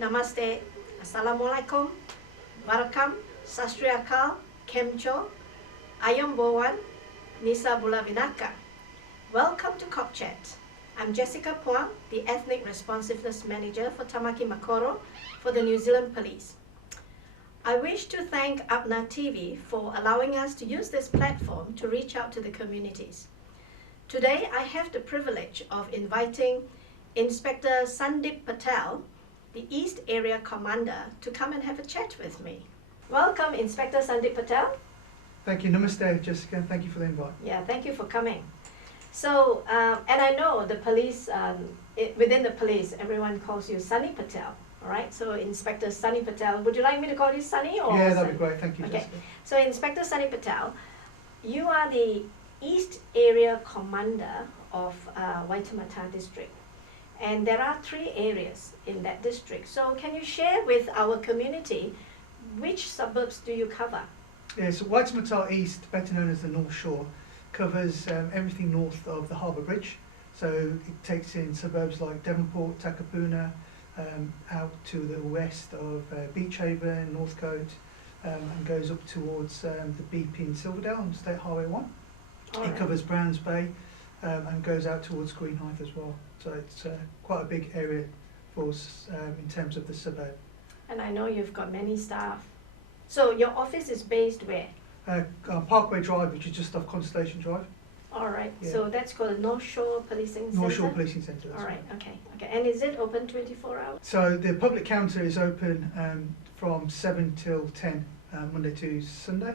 Namaste, Assalamualaikum, Welcome, Sastriakal, Kemcho, Ayom Bowan, Nisa Bula Vinaka. Welcome to Cop Chat. I'm Jessica Puang, the Ethnic Responsiveness Manager for Tamaki Makaurau for the New Zealand Police. I wish to thank Apna TV for allowing us to use this platform to reach out to the communities. Today, I have the privilege of inviting Inspector Sandip Patel, the East Area Commander, to come and have a chat with me. Welcome, Inspector Sandip Patel. Thank you. Namaste, Jessica. Thank you for the invite. Yeah, thank you for coming. So, and I know the police, within the police, everyone calls you Sunny Patel, all right? So, Inspector Sunny Patel, would you like me to call you Sunny? Or yeah, that'd be great. Thank you, okay. Jessica. So, Inspector Sunny Patel, you are the East Area Commander of Waitemata District. And there are 3 areas in that district. So can you share with our community which suburbs do you cover? Yeah, so Waitemata East, better known as the North Shore, covers everything north of the Harbour Bridge. So it takes in suburbs like Devonport, Takapuna, out to the west of Beach Haven, Northcote, and goes up towards the BP in Silverdale on State Highway 1. It covers Browns Bay and goes out towards Greenhithe as well. So it's quite a big area for us in terms of the suburb. And I know you've got many staff. So your office is based where? Parkway Drive, which is just off Constellation Drive. All right. Yeah. So that's called the North Shore Policing Centre? North Shore Policing Centre. All right. Okay. And is it open 24 hours? So the public counter is open from 7 till 10, Monday to Sunday.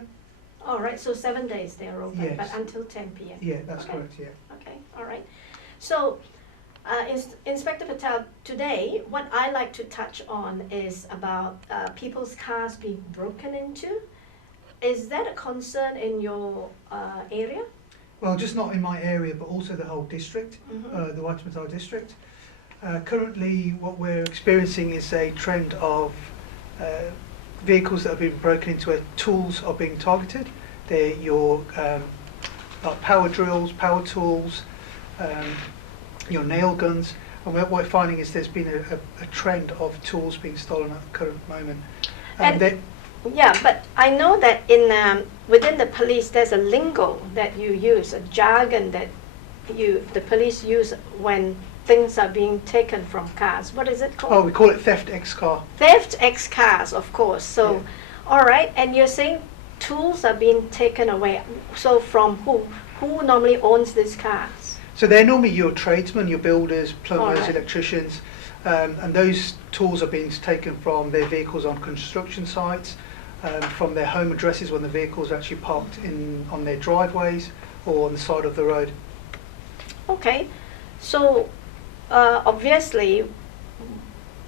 All right. So 7 days they are open, Yes. but until 10 p.m. Yeah, that's okay. correct, yeah. Okay. All right. So, Inspector Patel, today what I like to touch on is about people's cars being broken into. Is that a concern in your area? Well, just not in my area, but also the whole district, the Waitemata district. Currently, what we're experiencing is a trend of vehicles that have been broken into where tools are being targeted. They're your like power drills, power tools, your nail guns, and what we're finding is there's been a trend of tools being stolen at the current moment. Yeah, but I know that in within the police there's a lingo that you use, a jargon that the police use when things are being taken from cars. What is it called? Oh, we call it theft X car. Theft X cars, of course. So, yeah. All right, and you're saying tools are being taken away. So from who? Who normally owns these cars? So they're normally your tradesmen, your builders, plumbers, right. electricians, and those tools are being taken from their vehicles on construction sites, from their home addresses when the vehicles are actually parked on their driveways or on the side of the road. Okay, so obviously,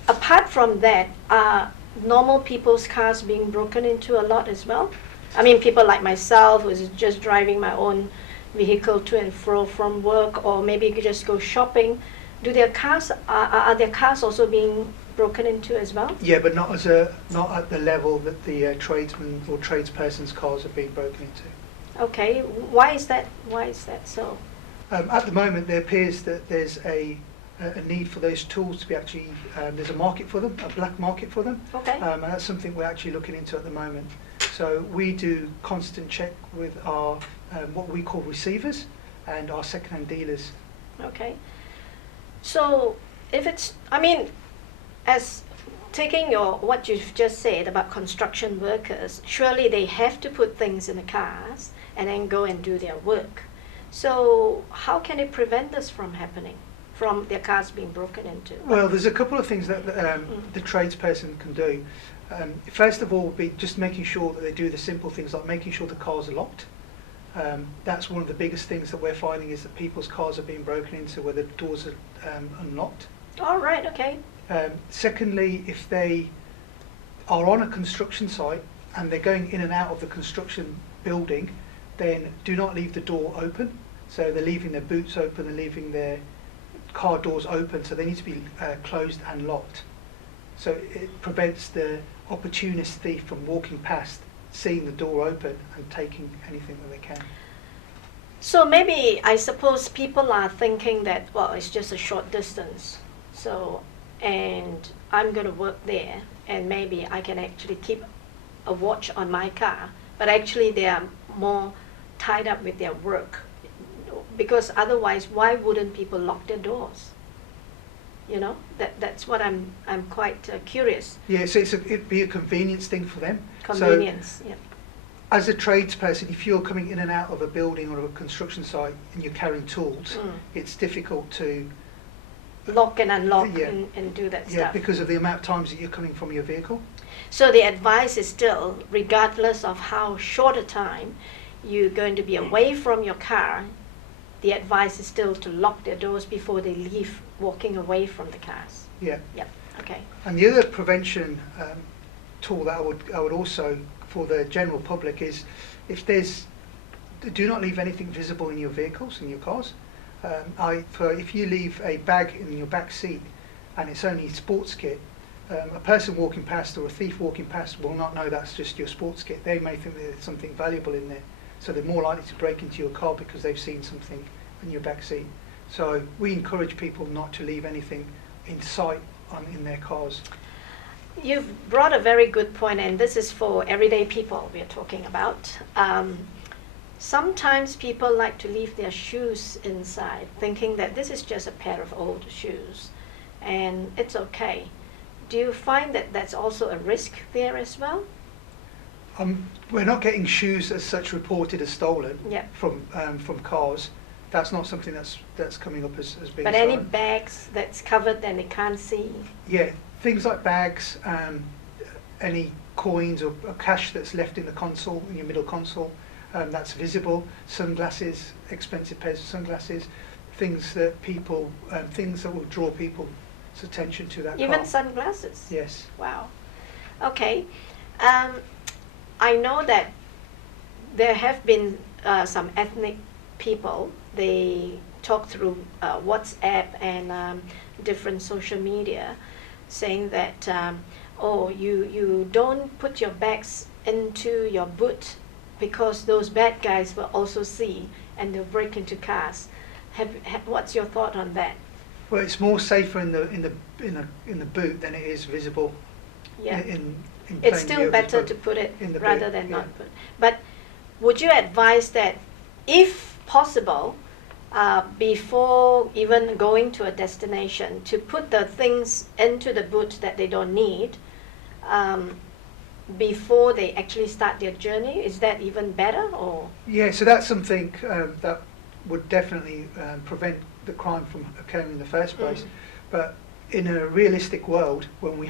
apart from that, are normal people's cars being broken into a lot as well? I mean, people like myself who's just driving my own vehicle to and fro from work, or maybe you could just go shopping. Do their cars are their cars also being broken into as well? Yeah, but not at the level that the tradesmen or tradespersons' cars are being broken into. Okay, why is that? Why is that so? At the moment, there appears that there's a need for those tools to be actually there's a market for them, a black market for them. Okay. And that's something we're actually looking into at the moment. So we do constant check with our what we call receivers and our second-hand dealers. Okay. So if it's, I mean, as taking what you've just said about construction workers, surely they have to put things in the cars and then go and do their work. So how can it prevent this from happening, from their cars being broken into? Well, there's a couple of things that the tradesperson can do. First of all, would be just making sure that they do the simple things like making sure the cars are locked. That's one of the biggest things that we're finding is that people's cars are being broken into where the doors are unlocked. All right, okay. Secondly, if they are on a construction site and they're going in and out of the construction building, then do not leave the door open. So they're leaving their boots open, they're leaving their car doors open, so they need to be closed and locked. So it prevents the opportunist thief from walking past, seeing the door open and taking anything that they can. So maybe, I suppose people are thinking that, well, it's just a short distance. So and I'm going to work there, and maybe I can actually keep a watch on my car, but actually they are more tied up with their work, because otherwise why wouldn't people lock their doors? You know, that's what I'm quite curious. Yeah, so it'd be a convenience thing for them. Convenience, yeah. As a tradesperson, if you're coming in and out of a building or a construction site and you're carrying tools, it's difficult to lock and unlock Yeah. and do that yeah, stuff. because of the amount of times that you're coming from your vehicle. So the advice is still, regardless of how short a time you're going to be away from your car, the advice is still to lock their doors before they leave, walking away from the cars. Yeah. Yep. Okay. And the other prevention tool that I would also, for the general public, is do not leave anything visible in your vehicles, in your cars. If you leave a bag in your back seat and it's only sports kit, a person walking past or a thief walking past will not know that's just your sports kit. They may think there's something valuable in there, so they're more likely to break into your car because they've seen something in your back seat. So we encourage people not to leave anything in sight in their cars. You've brought a very good point, and this is for everyday people we're talking about. Sometimes people like to leave their shoes inside, thinking that this is just a pair of old shoes, and it's okay. Do you find that that's also a risk there as well? We're not getting shoes as such reported as stolen Yeah. from cars. That's not something that's coming up as being But stolen. any bags that's covered and they can't see? Yeah, things like bags, any coins or cash that's left in the console, in your middle console, that's visible. Sunglasses, expensive pairs of sunglasses, things that will draw people's attention to that Even car. sunglasses? Yes. Wow. Okay. I know that there have been some ethnic people. They talk through WhatsApp and different social media, saying that you don't put your bags into your boot because those bad guys will also see and they'll break into cars. What's your thought on that? Well, it's more safer in the boot than it is visible. Yeah. In It's plain still view of better the to put it in the rather boot, than yeah. not put. But would you advise that, if possible, before even going to a destination, to put the things into the boot that they don't need before they actually start their journey? Is that even better, or? Yeah, so that's something that would definitely prevent the crime from occurring in the first place. But in a realistic world, when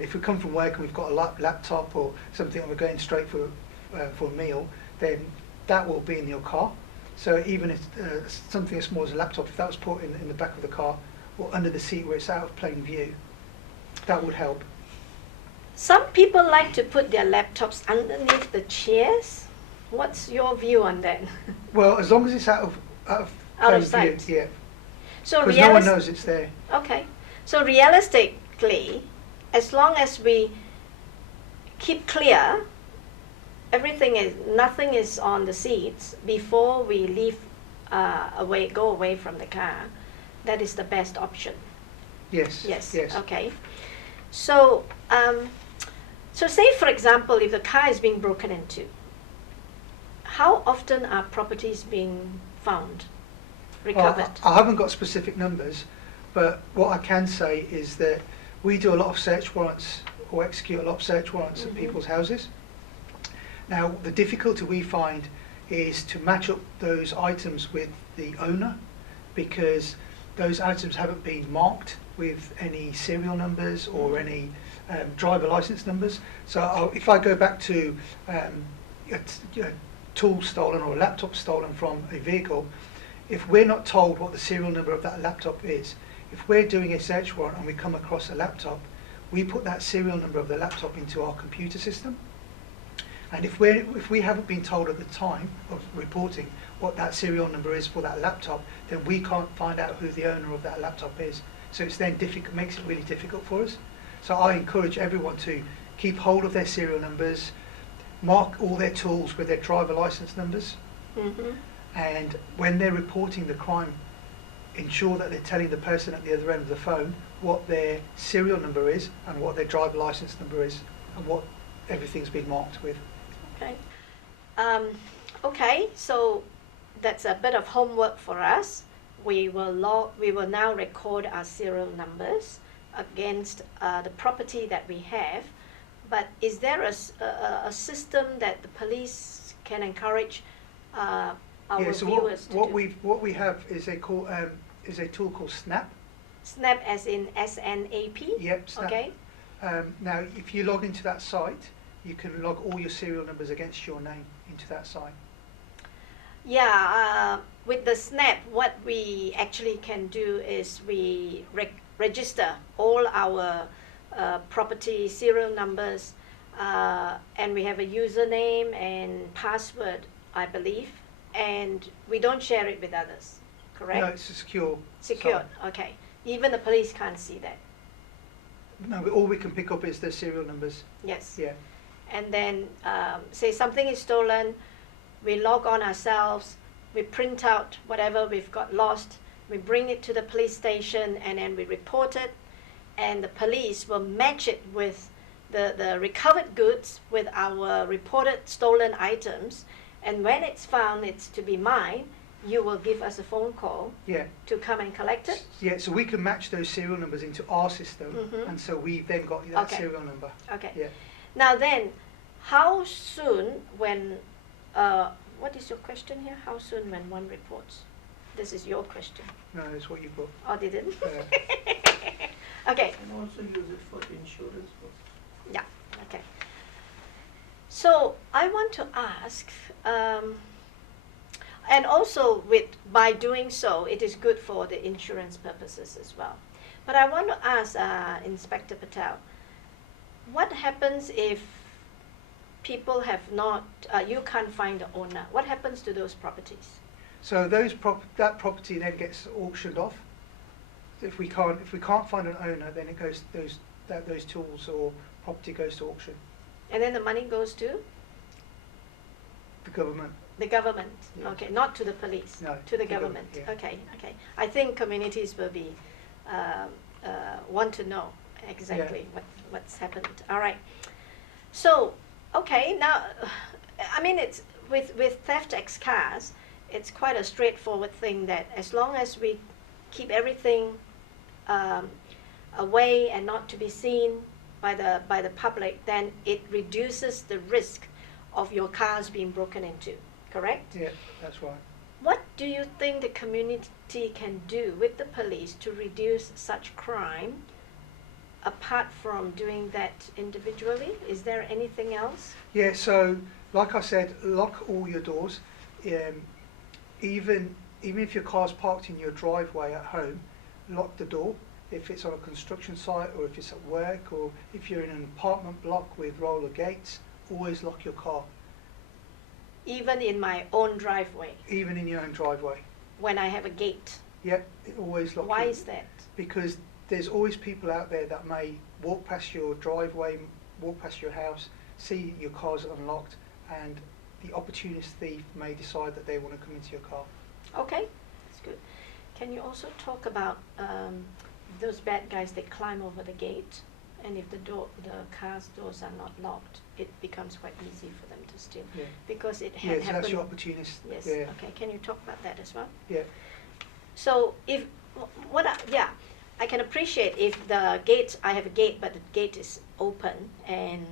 if we come from work and we've got a laptop or something and we're going straight for a meal, then that will be in your car. So even if something as small as a laptop, if that was put in the back of the car or under the seat where it's out of plain view, that would help. Some people like to put their laptops underneath the chairs. What's your view on that? Well, as long as it's out of plain sight. view, yeah. So Because no one knows it's there. Okay. So realistically, as long as we keep clear, nothing is on the seats before we leave go away from the car, that is the best option. Yes. Yes. Yes. Okay. So, so say for example, if the car is being broken into, how often are properties being found, recovered? I haven't got specific numbers, but what I can say is that we do a lot of search warrants, or execute a lot of search warrants at people's houses. Now, the difficulty we find is to match up those items with the owner, because those items haven't been marked with any serial numbers or any driver license numbers. So if I go back to a tool stolen or a laptop stolen from a vehicle, if we're not told what the serial number of that laptop is, if we're doing a search warrant and we come across a laptop, we put that serial number of the laptop into our computer system. And if we haven't been told at the time of reporting what that serial number is for that laptop, then we can't find out who the owner of that laptop is. So it's then makes it really difficult for us. So I encourage everyone to keep hold of their serial numbers, mark all their tools with their driver license numbers, and when they're reporting the crime, ensure that they're telling the person at the other end of the phone what their serial number is and what their driver license number is and what everything's been marked with. Okay. Okay, so that's a bit of homework for us. We will now record our serial numbers against the property that we have. But is there a system that the police can encourage our viewers to do? What we have is a tool called Snap. Snap as in S-N-A-P? Yep, Snap. Okay. Now, if you log into that site, you can log all your serial numbers against your name into that site. Yeah, with the Snap, what we actually can do is we register all our property serial numbers, and we have a username and password, I believe, and we don't share it with others, correct? No, it's a secure. Secured, site. okay. Even the police can't see that. No, all we can pick up is the serial numbers. Yes. Yeah. And then say something is stolen, we log on ourselves, we print out whatever we've got lost, we bring it to the police station, and then we report it, and the police will match it with the recovered goods with our reported stolen items, and when it's found it's to be mine, you will give us a phone call to come and collect it? Yeah, so we can match those serial numbers into our system, and so we've then got that serial number. Okay. Yeah. Now then, how soon when, what is your question here? How soon when one reports? This is your question. No, it's what you put. Oh, they didn't? Okay. And also use it for insurance. Yeah, okay. So I want to ask, and also by doing so, it is good for the insurance purposes as well. But I want to ask Inspector Patel, what happens if people have not, you can't find the owner? What happens to those properties? So that property then gets auctioned off. If we can't find an owner, then it goes those tools or property goes to auction. And then the money goes to The government. the government. Yeah. Okay, not to the police. No, to the government. yeah. Okay. I think communities will be want to know exactly what's happened. All right. So okay, now I mean it's with theft ex cars, it's quite a straightforward thing that as long as we keep everything away and not to be seen by the public, then it reduces the risk of your cars being broken into, correct? Yeah, that's right. What do you think the community can do with the police to reduce such crime, apart from doing that individually? Is there anything else? Yeah, so like I said, lock all your doors. Even if your car's parked in your driveway at home, lock the door. If it's on a construction site or if it's at work or if you're in an apartment block with roller gates, always lock your car. Even in my own driveway? Even in your own driveway. When I have a gate? Yep, always lock. Why is that? Because there's always people out there that may walk past your driveway, walk past your house, see your car's unlocked, and the opportunist thief may decide that they want to come into your car. Okay, that's good. Can you also talk about those bad guys, they climb over the gate, and if the car's doors are not locked, it becomes quite easy for them to steal. Yeah. Because it Yeah, had so happened. that's your opportunist. Yes. Yeah. Okay. Can you talk about that as well? Yeah. So if I can appreciate if I have a gate, but the gate is open, and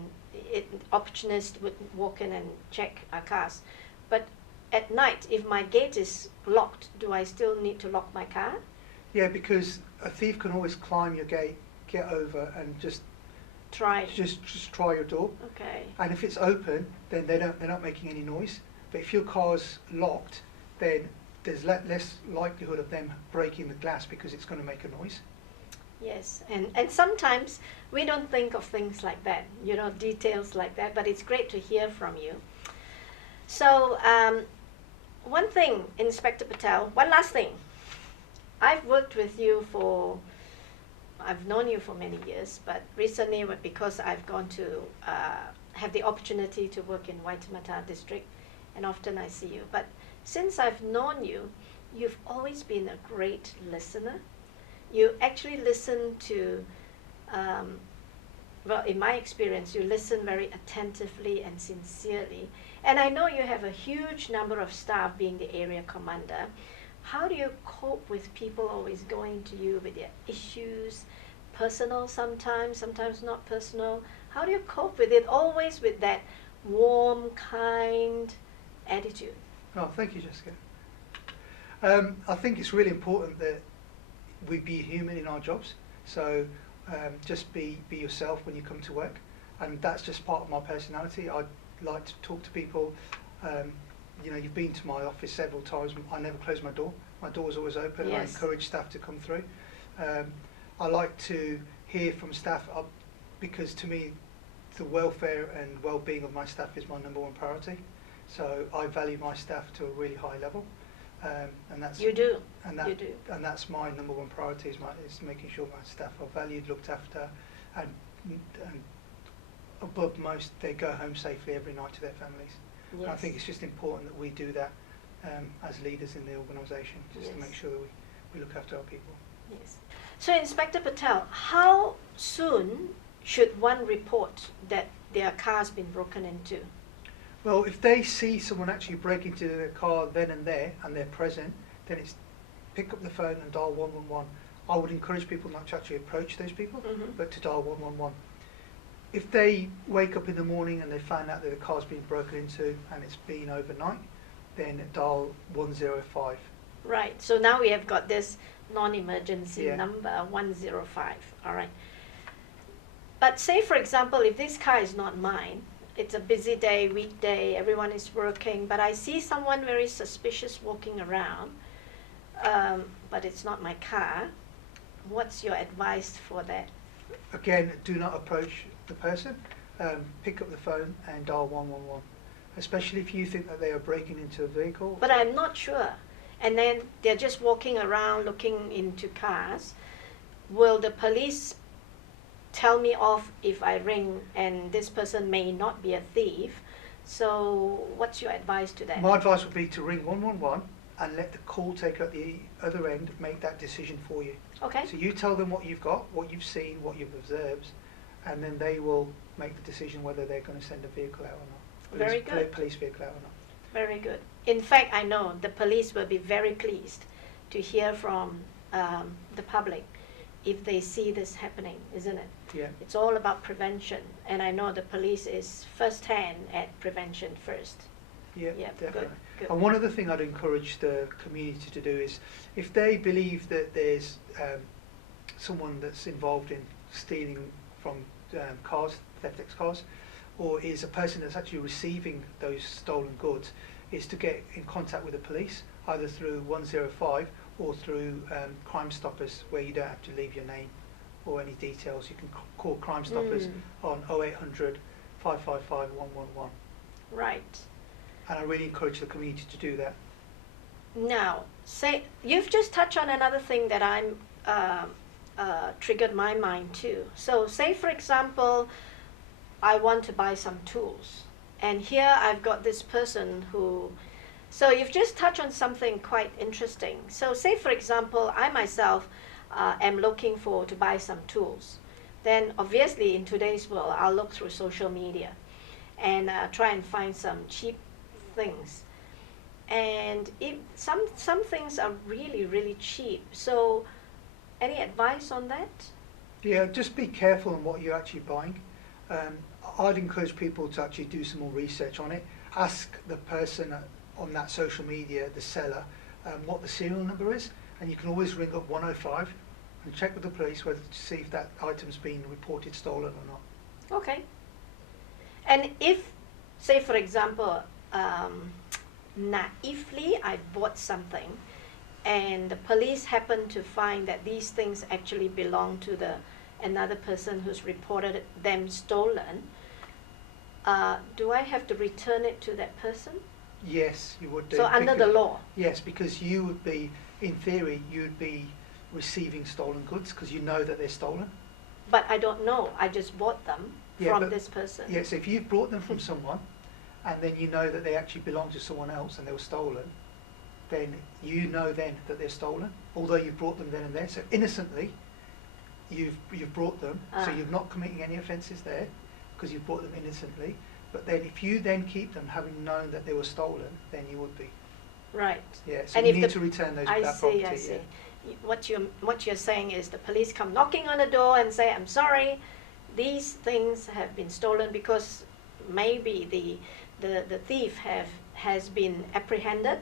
opportunists would walk in and check our cars. But at night, if my gate is locked, do I still need to lock my car? Yeah, because a thief can always climb your gate, get over, and just try your door. Okay. And if it's open, then they're not making any noise. But if your car's locked, then there's less likelihood of them breaking the glass because it's going to make a noise. Yes, and sometimes we don't think of things like that, details like that, but it's great to hear from you. So one thing, Inspector Patel, one last thing. I've worked with you I've known you for many years, but recently because I've gone to have the opportunity to work in Waitemata district, and often I see you. But since I've known you, you've always been a great listener. you actually listen to, well, in my experience, you listen very attentively and sincerely. And I know you have a huge number of staff being the area commander. How do you cope with people always going to you with their issues, personal sometimes, sometimes not personal? How do you cope with it, always with that warm, kind attitude? Oh, thank you, Jessica. I think it's really important that we be human in our jobs. So just be yourself when you come to work, and that's just part of my personality. I like to talk to people. You know, you've been to my office several times. I never close my door. My door's always open. Yes. I encourage staff to come through. I like to hear from staff because to me, the welfare and well-being of my staff is my number one priority. So I value my staff to a really high level, and that's You do. and that You do. and that's my number one priority is making sure my staff are valued, looked after, and above most, they go home safely every night to their families. Yes. And I think it's just important that we do that as leaders in the organisation, just to Yes. make sure that we look after our people. Yes. So, Inspector Patel, how soon should one report that their car's been broken into? Well, if they see someone actually break into their car then and there, and they're present, then it's pick up the phone and dial 111. I would encourage people not to actually approach those people, but to dial 111. If they wake up in the morning and they find out that the car's been broken into and it's been overnight, then dial 105. Right. So now we have got this non-emergency Yeah. number 105. All right. But say, for example, if this car is not mine, it's a busy day, weekday, everyone is working, but I see someone very suspicious walking around, but it's not my car. What's your advice for that? Again, do not approach the person. Pick up the phone and dial 111, especially if you think that they are breaking into a vehicle. But I'm not sure. And then they're just walking around looking into cars. Will the police tell me off if I ring and this person may not be a thief? So what's your advice to that? My advice would be to ring 111 and let the call taker at the other end make that decision for you. Okay. So you tell them what you've got, what you've seen, what you've observed, and then they will make the decision whether they're going to send a vehicle out or not. Very good. Police vehicle out or not. Very good. In fact, I know the police will be very pleased to hear from the public if they see this happening, isn't it? Yeah. It's all about prevention, and I know the police is first-hand at prevention first. Yeah, Yeah, definitely. good. And one other thing I'd encourage the community to do is, if they believe that there's someone that's involved in stealing from cars, theft ex cars, or is a person that's actually receiving those stolen goods, is to get in contact with the police, either through 105 or through Crime Stoppers, where you don't have to leave your name or any details. You can call Crime Stoppers on 0800 555 111. Right. And I really encourage the community to do that. Now, say you've just touched on another thing that I'm triggered my mind too. So, say for example, I want to buy some tools, and here I've got this person who. So you've just touched on something quite interesting. So, say for example, I myself am looking to buy some tools. Then, obviously, in today's world, I'll look through social media and try and find some cheap things. And some things are really cheap. So any advice on that? Yeah, just be careful on what you're actually buying. I'd encourage people to actually do some more research on it. Ask the person on that social media, the seller, what the serial number is, and you can always ring up 105 and check with the police whether to see if that item's been reported stolen or not. Okay. And if, say for example, naively I bought something and the police happen to find that these things actually belong to another person who's reported them stolen, do I have to return it to that person? Yes, you would do. So under the law? Yes, because you would be, in theory, you'd be receiving stolen goods because you know that they're stolen. But I don't know. I just bought them from this person. Yes, if you've bought them from someone and then you know that they actually belong to someone else and they were stolen, then you know then that they're stolen, although you've brought them then and there. So innocently, you've brought them, so you're not committing any offences there, because you've brought them innocently. But then if you then keep them, having known that they were stolen, then you would be. Right. Yeah, so And you if need the- to return those I that see, property. I see. Yeah. What you're saying is the police come knocking on the door and say, I'm sorry, these things have been stolen, because maybe the thief has been apprehended,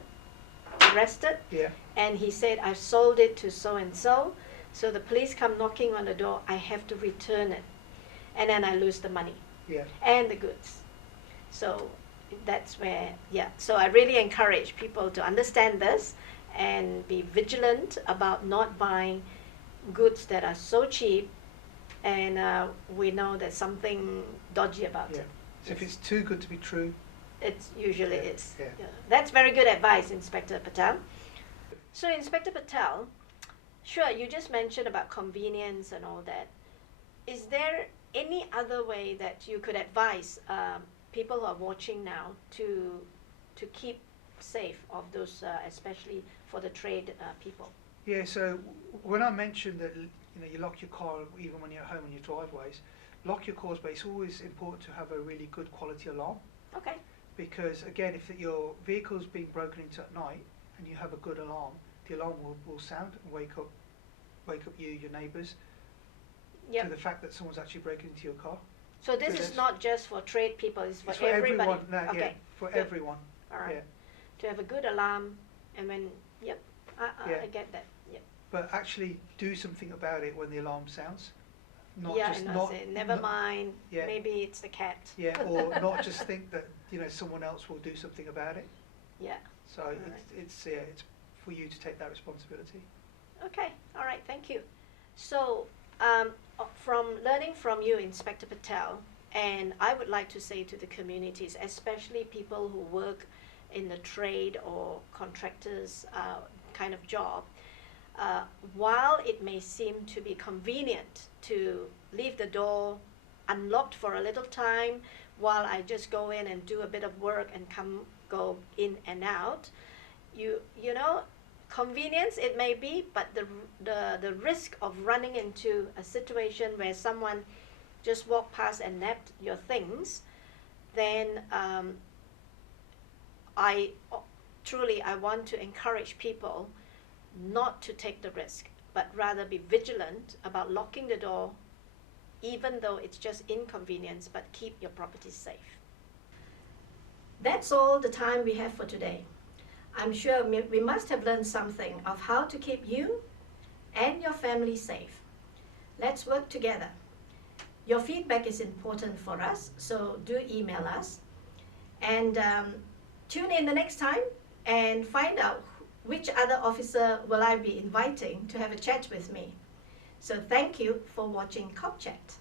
arrested, Yeah. and he said, I've sold it to so and so. So the police come knocking on the door, I have to return it. And then I lose the money Yeah. and the goods. So that's where, yeah. So I really encourage people to understand this and be vigilant about not buying goods that are so cheap, and we know there's something dodgy about Yeah. it. So if it's too good to be true, It usually Yeah, is. yeah. Yeah. That's very good advice, Inspector Patel. So, Inspector Patel, sure, you just mentioned about convenience and all that. Is there any other way that you could advise people who are watching now to keep safe of those, especially for the trade people? yeah. So when I mentioned that, you lock your car even when you're at home in your driveways, lock your cars, but it's always important to have a really good quality alarm. Okay. Because again, if your vehicle's being broken into at night and you have a good alarm, the alarm will sound and wake up you, your neighbours, Yep. to the fact that someone's actually breaking into your car. So this So is that's- not just for trade people; it's for, It's for everybody. everyone. No, Okay. Yeah, for Good. everyone. All right. Yeah. To have a good alarm, and when, yep, Yeah. I get that. Yep. But actually do something about it when the alarm sounds. Not yeah, just and I not. say, never not- mind. Yeah. Maybe it's the cat. Yeah, or not just think that someone else will do something about it. Yeah. So All it's for you to take that responsibility. Okay. All right. Thank you. So, from learning from you, Inspector Patel, and I would like to say to the communities, especially people who work in the trade or contractors kind of job, while it may seem to be convenient to leave the door unlocked for a little time while I just go in and do a bit of work and go in and out, you know, convenience it may be, but the risk of running into a situation where someone just walked past and nabbed your things, then I want to encourage people not to take the risk, but rather be vigilant about locking the door, even though it's just inconvenience, but keep your property safe. That's all the time we have for today. I'm sure we must have learned something of how to keep you and your family safe. Let's work together. Your feedback is important for us, so do email us. And tune in the next time and find out which other officer will I be inviting to have a chat with me. So thank you for watching Cop Chat.